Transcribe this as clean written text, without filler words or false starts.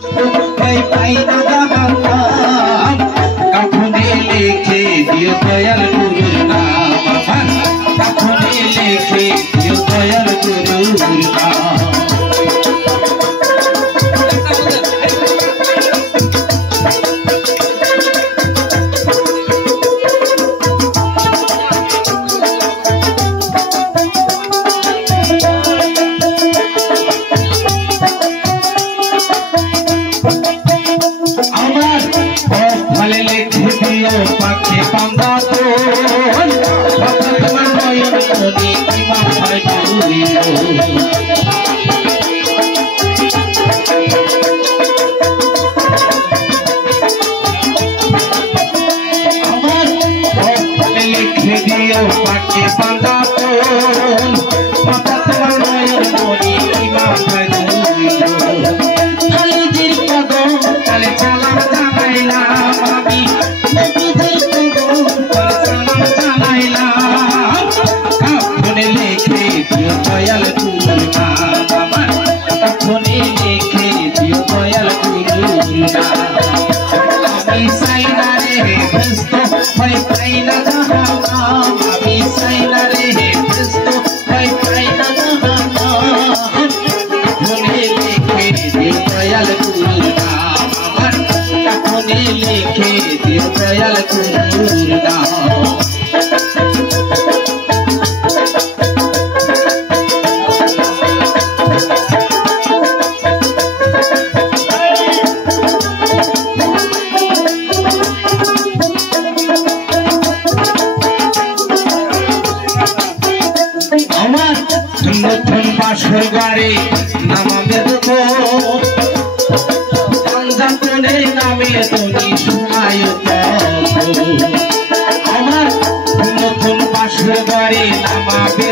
পাই না জাহান নাম কাফনে লিখে দিও দয়াল গুরুর নাম কাফনে লিখে দিও দয়াল গুরুর নাম পাখি পাঙ্গা তো তোমার নয়ন মনি ইমাম ভাই আমার লিখে দিও পাখি পাঙ্গা তো তোমার নয়ন মনি ইমাম ভাই আলিজির কদম কালে চালাম জানাইলাম আমি দয়াল গুরুর নাম কাফনে লিখে দিও দয়াল গুরুর নাম আমি চাই না রে ব্যস্ত ভয় পাই না জাহান নাম আমি চাই না রে ব্যস্ত ভয় পাই না জাহান নাম কাফনে লিখে দিও দয়াল গুরুর নাম আমার কাফনে লিখে দিও দয়াল গুরুর নাম নতুন বাসর গাড়ি নামাবে দেবো জানতনে নামে তুমি সময় আমার নতুন বাসর গাড়ি নামাবে